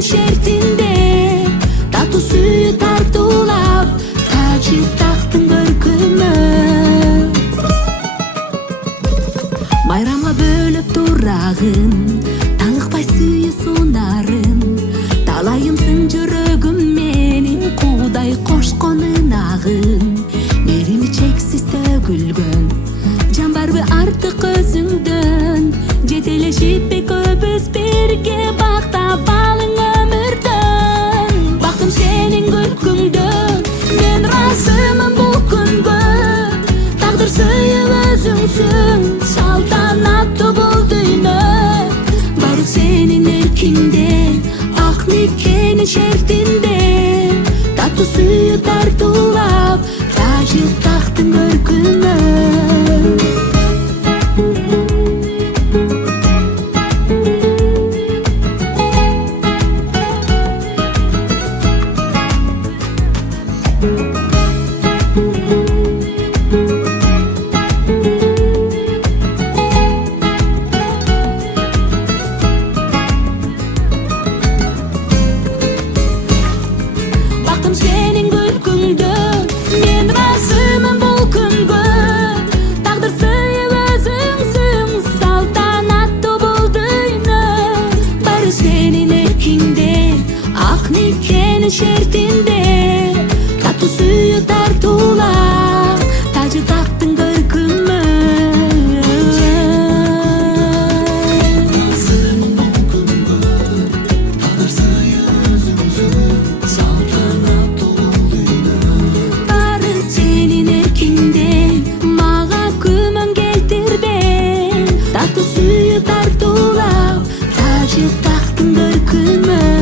seni şertinde, tatlı suyu tartulap, tacı taktın görkümü. Bayramga bölüp duragın, talıkpay suyu sunarın. Talayımsın жүрөгüm menin, kuday koşkon ınagın. Merimi çeksiz tөгүлгөн, can barby artık özüңdөн. Жетелешип көбүз бирге бактап алың өмүрдөн. Бактым сенин күлкүңдөн, мен ыраазымын бул күнгө. Тагдыр сыйып өзүңсүң, салтанаттуу бул дүйнө. Бары сенин эркиңде, ак никенин шертинде, таттуу сүйүү тартуулап, тажы тактын көркүмө. Baktım senin gülküңdön, men ыраазымын бул күнгө. Тагдыр сыйып өзүңсүң, салтанаттуу бул дүйнө. Бары сенин эркиңде, ак никенин шертинде, таттуу сүйүү тартуулап, тажы тактын көркүмө. Бары сенин эркиңде, мага күмөн келтирбе, таттуу сүйүү тартуулап, тажы тактын көркүмө.